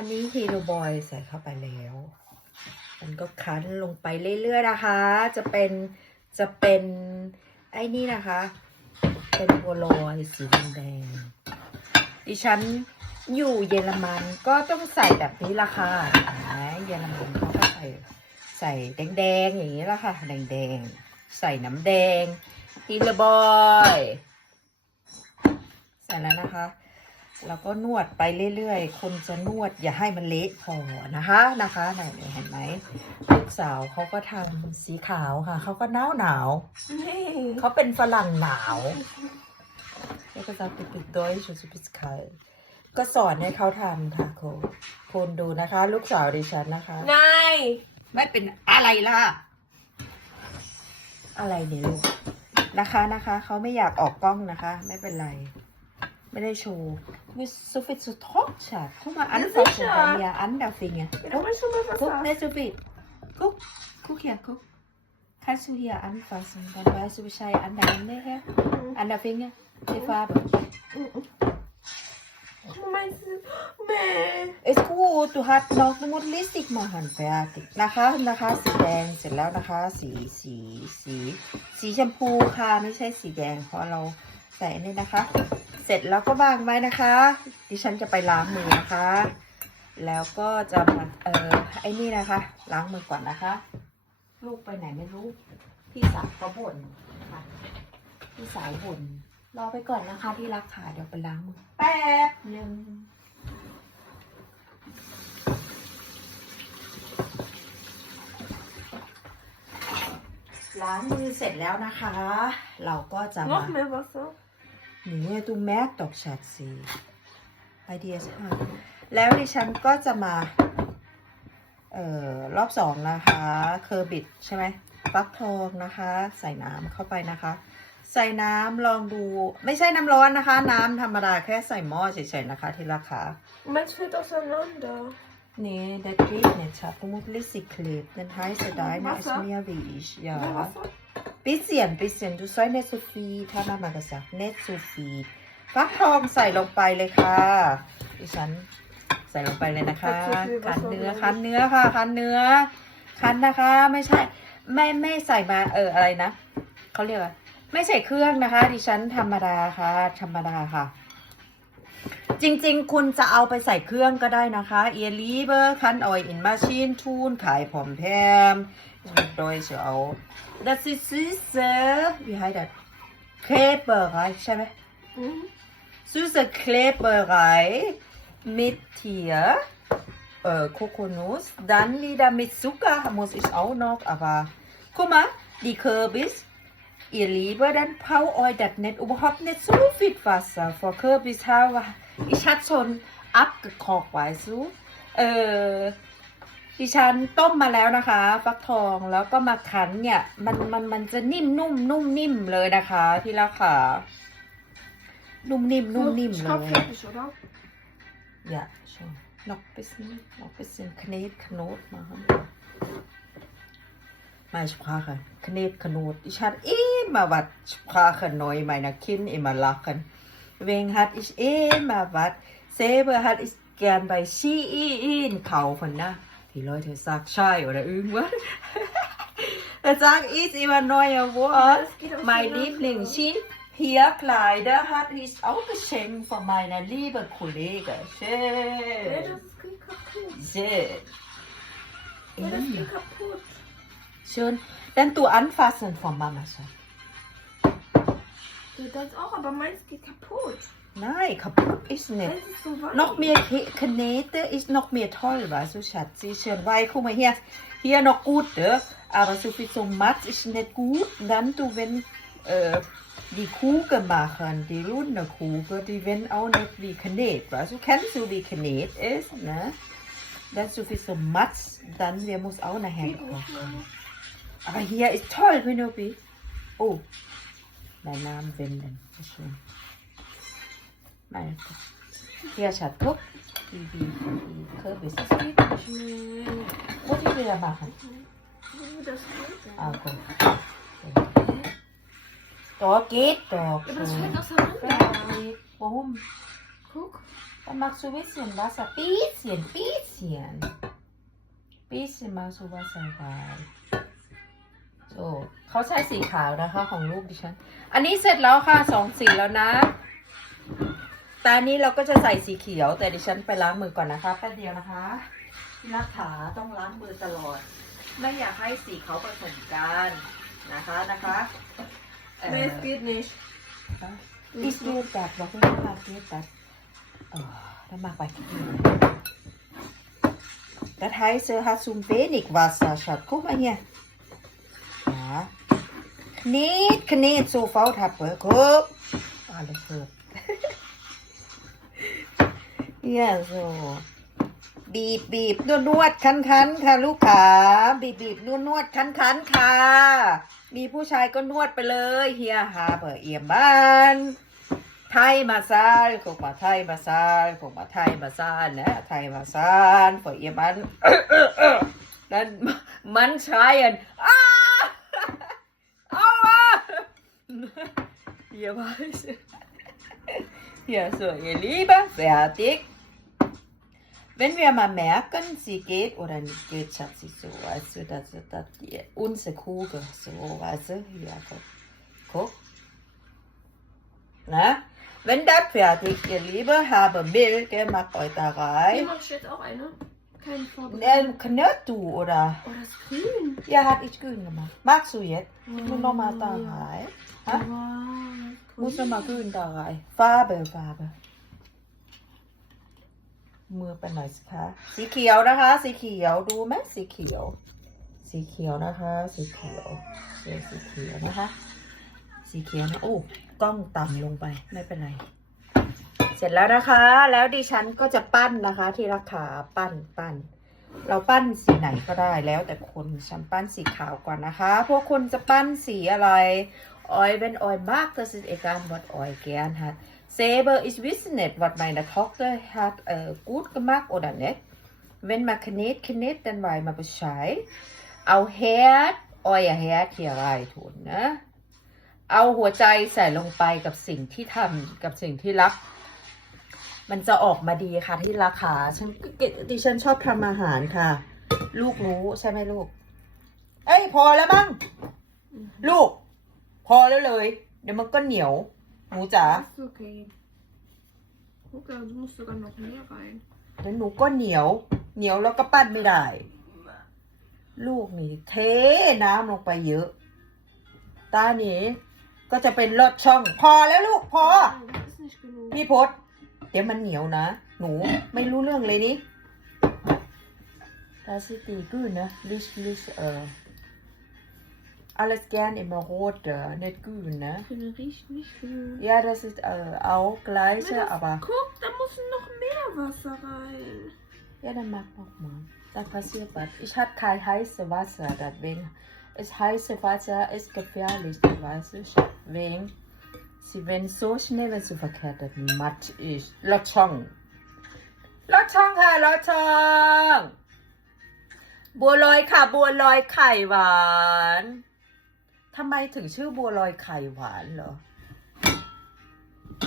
อันนี้ฮีโรบอยใส่เข้าไปแล้ว มันก็คั้นลงไปเรื่อยๆนะคะ จะเป็นจะเป็นไอ้นี่นะคะ เป็นบัวลอยสีแดง ดิฉันอยู่เยอรมันก็ต้องใส่แบบนี้ละค่ะเห็นเยอรมันเขาก็ใส่ใส่แดงๆอย่างนี้ละค่ะ แดงๆ ใส่น้ำแดงฮีโรบอย ใส่แล้วนะคะ แล้วก็นวดไปเรื่อยๆ คนจะนวดอย่าให้มันเละพอนะคะนะคะไหนเห็นไหมลูกสาวเขาก็ทำสีขาวค่ะเขาก็หนาวหนาวๆเขาเป็นฝรั่งหนาวแล้วก็จะติดติดด้วยชุดสปิสคายก็สอนให้เขาทำค่ะโคคุณดูนะคะ ลูกสาวดิฉันนะคะ Nej! ไม่เป็นอะไรล่ะ อะไรเนี่ยลูกนะคะนะคะเขาไม่อยากออกกล้องนะคะ ไม่เป็นไรไม่ได้โชว์ มิสซูฟิตสุดท็อปชาเข้ามาอัน Det ฟั är ง så ของกันเนี่ยอันดาฟิงเนี่ย Ja, men så med กุ๊ก vad เนซูฟิตกุ๊กกุ๊กเฮียกุ๊กคันซูเฮียอันฟังกันไปซูบิชัยอันดาเนี่ยแค่อันดาฟิงเนี่ยเทฟาแบบ Men, men. เอสกูตูฮัดนอกมดลิสติกมาหันไปอาตินะคะนะคะสีแดงเสร็จแล้วนะคะ สี สี สี สีชมพูค่ะ ไม่ใช่สีแดง เพราะเราใส่อันนี่นะคะ เสร็จแล้วก็วางไว้นะคะ ดิฉันจะไปล้างมือนะคะ แล้วก็จะมาเอ่อไอ้นี่นะคะ ล้างมือก่อนนะคะ ลูกไปไหนไม่รู้ พี่สาวก็บ่นค่ะ พี่สาวบ่นรอไปก่อนนะคะที่รักค่ะเดี๋ยวไปล้างมือแป๊บหนึ่งล้างมือเสร็จแล้วนะคะ เราก็จะมา Noch mehr Wasser. นี่ดูแม็กตอกชัดสิไอเดียใช่ไหมแล้วดิฉันก็จะมา เอ่อ รอบสองนะคะ เคอร์บิดใช่ไหมฟักทองนะคะ ใส่น้ำเข้าไปนะคะ ใส่น้ำลองดู ไม่ใช่น้ำร้อนนะคะ น้ำธรรมดาแค่ใส่หม้อเฉยๆนะคะที่ราคา Men es fällt auseinander. Nee, der geht nicht. Hat vermutlich sie klebt. Dann heißt er, deiner ist Wasser? mehr wie ich. Mehr Ja. Wasser? Bisschen, bisschen. Du soll nicht so viel, hat Mama gesagt. Nicht so viel. ฟักทองใส่ลงไปเลยค่ะดิฉันใส่ลงไปเลยนะคะ คั้นเนื้อ คั้นเนื้อค่ะ คั้นเนื้อ คั้นนะคะ ไม่ใช่ ไม่ไม่ใส่มา เออ อะไรนะ เขาเรียกว่า ไม่ใส่เครื่องนะคะ ดิฉันธรรมดาค่ะ ธรรมดาค่ะ จริงๆ คุณจะเอาไปใส่เครื่องก็ได้นะคะ Ihr Liebe kann euch in Maschinen tun, Kai vom Perm, Deutsch auch. Das ist süße, wie heißt das? Kleberei, mhm. Süße Kleberei mit hier äh, Kokonuss. Dann wieder mit Zucker muss ich auch noch, aber guck mal, die Kürbis. Ihr Lieben, dann braucht euch das nicht, überhaupt nicht so viel Wasser. Vor Kürbis habe ich hat schon abgekocht, weißt du. Äh, ดิฉันต้มมาแล้วนะคะ ฟักทองแล้วก็มาคั้นเนี่ย มันมันมันจะนิ่มนุ่มนุ่มนิ่มเลยนะคะที่รักค่ะ นุ่มนิ่มนุ่มนิ่ม Ich เล glaub ย fertig, oder? Ja, schon. Noch ein bisschen, noch ein bisschen Knet, Knot machen. Meine Sprache. Knet, Knot. Ich hatte immer was Sprache neu meiner Kind immer lachen. Deswegen hatte ich immer was. Selber hatte ich gern bei Shein kaufen, ne? Die Leute sagen Schei oder irgendwas. da sage ich immer neue Wort. Mein. Lieblingsschild. Hier Kleider hatte ich auch geschenkt von meiner lieben Kollegin. Schön. das geht kaputt. Schön. Ja. Schön. Dann du anfassen von Mama schon. Du das auch, aber meins geht kaputt. Nein, kaputt ist nicht. Das ist so weich. Noch mehr Knete ist noch mehr toll, weißt du, Schatzi. Schön weil Guck mal hier. Hier noch gut, ne? aber so viel so matt ist nicht gut. Dann du, wenn äh, die Kugel machen, die runde Kugel, die werden auch nicht wie Knet, weißt du? Kennst du, wie Knet ist, ne? Ist so viel so matt, dann wir muss auch nachher kochen. Aber hier ist toll, Winobi. Oh, mein Name wenden. So schön. Meine. Hier, Schatz, guck. Die, die, die Kürbis. Das geht nicht mehr. Muss ich wieder machen. Wie das geht denn? Ah, guck. Doch, geht doch. Ja, schon. fällt auseinander. Fertig. Warum? Guck. Dann machst du ein bisschen Wasser. Bisschen, bisschen. Bisschen machst du Wasser rein. So เขาใช้สีขาวนะคะ ของลูกดิฉัน อันนี้เสร็จแล้วค่ะสองสีแล้วนะแต่อันนี้เราก็จะใส่สีเขียว แต่ดิฉันไปล้างมือก่อนนะคะแป๊บเดียวนะคะที่รักขาต้องล้างมือตลอด ไม่อยากให้สีเขาผสมกันนะคะนะคะเอ่อ Nee, es geht nicht. Ist geht das? Warum geht das? Oh, dann mach weiter. Das heißt, du hast so wenig Wasser, Schatz. Guck mal hier. Ja. Knet, knet, so Faultappe. Guck. Alles gut. ja, so. บีบบีบนวดนวดคันคันค่ะ ลูกขาบีบบีบนวดนวดคันคันค่ะ มีผู้ชายก็นวดไปเลยเฮียฮาเบอร์เอียมบ้านไทยมาซานกุกมาไทยมาซานกุกมาไทยมาซานนะไทยมาซานเบอร์เอียมบ้านนั่นมันชายอันอ้าอาวะ Hier war ich. Ja, so, ihr Lieben, fertig. Wenn wir mal merken, sie geht oder nicht geht, schafft sie so, weißt du, dass das die, unsere Kugel, so, weißt du, hier, guck, guck. Na? Wenn das fertig, ihr Lieben, habe Milch, mach euch da rein. Hier mache ich jetzt auch eine. Keine Farbe. Ähm, knurrt du, oder? Oh, das ist grün. Ja, hat ich grün gemacht. Magst du jetzt? Ich muss noch mal da Ja. rein. Wow, Ha? das ist Muss noch mal grün. grün da rein. Farbe, Farbe. มือไปหน่อยสิคะสีเขียวนะคะ สีเขียวดูไหมสีเขียว สีเขียวนะคะ สีเขียวเขียวสีเขียวนะคะ สีเขียวนะโอ้กล้องต่ำลงไปไม่เป็นไร เสร็จแล้วนะคะ แล้วดิฉันก็จะปั้นนะคะ ที่รักขาปั้นปั้น เราปั้นสีไหนก็ได้แล้วแต่คนฉันปั้นสีขาวก่อนนะคะ พวกคุณจะปั้นสีอะไรออยเป็นออยมากก็สิเอการวัดออยแกนฮะเซเบอร์อิสวิสเน็ตวัดไ dochter had uh, goed gemaakt oder net. Wenn man knet, knet, dann weiß man Bescheid. Auch Herd, euer Herd hier rein tun, ne? เอาหัวใจใส่ลงไปกับสิ่งที่ทำกับสิ่งที่รัก มันจะออกมาดีค่ะที่ราคาฉันดิฉันชอบทำอาหารค่ะ ลูกรู้ใช่ไหมลูก เอ้ยพอแล้วบ้างลูก พอแล้วเลย เดี๋ยวมันก็เหนียวหนูจ๋า Das ist okay. Guck, da muss sogar noch mehr rein. เดี๋ยวหนูก็เหนียว เหนียวแล้วก็ปั้นไม่ได้ ลูกนี่เทน้ำลงไปเยอะ ตานี่ก็จะเป็นลอดช่อง พอแล้วลูกพอ Oh, das ist nicht genug. พี่พศ เดี๋ยวมันเหนียวนะ หนูไม่รู้เรื่องเลยนี่ตาสิตีกืนนะลิชลิชเออ alles gern immer rot äh, nicht grün ne Ich finde, riecht nicht genug. ja das ist äh, auch gleiche Ja, das- aber Guck, da muss noch mehr Wasser rein. ja dann mach noch mal da passiert was ich habe kein heißes Wasser deswegen ist heiße Wasser ist gefährlich du weißt du wegen sie wenn so schnell wenn sie verkehrt das matt ist ลอดช่องลอดช่องค่ะลอดช่องบัวลอยค่ะ บัวลอยไข่หวานทำไมถึงชื่อบัวลอยไข่หวานเหรอ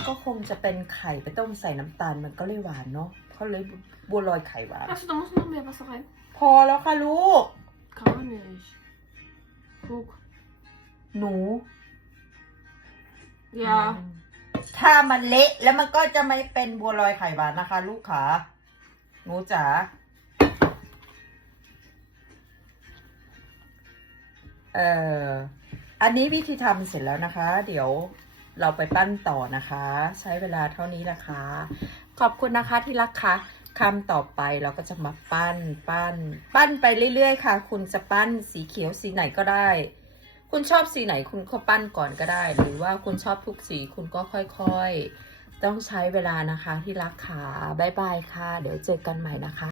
ก็คงจะเป็นไข่ไปต้มใส่น้ำตาลมันก็เลยหวานเนาะเขาเลยบัวลอยไข่หวาน Achso, da muss noch mehr Wasser rein. พอแล้วค่ะลูก Gar nicht. Guck. หนู ถ้ามันเละแล้วมันก็จะไม่เป็นบัวลอยไข่หวานนะคะ ลูกขาหนูจ๋าเอ่ออันนี้วิธีทำเสร็จแล้วนะคะ เดี๋ยวเราไปปั้นต่อนะคะ ใช้เวลาเท่านี้ละคะขอบคุณนะคะที่รักค่ะคำต่อไปเราก็จะมาปั้น ปั้น ปั้นไปเรื่อยๆค่ะ คุณจะปั้นสีเขียวสีไหนก็ได้ คุณชอบสีไหนคุณก็ปั้นก่อนก็ได้ หรือว่าคุณชอบทุกสีคุณก็ค่อยๆ ต้องใช้เวลานะคะที่รักขาบ๊ายบายค่ะ เดี๋ยวเจอกันใหม่นะคะ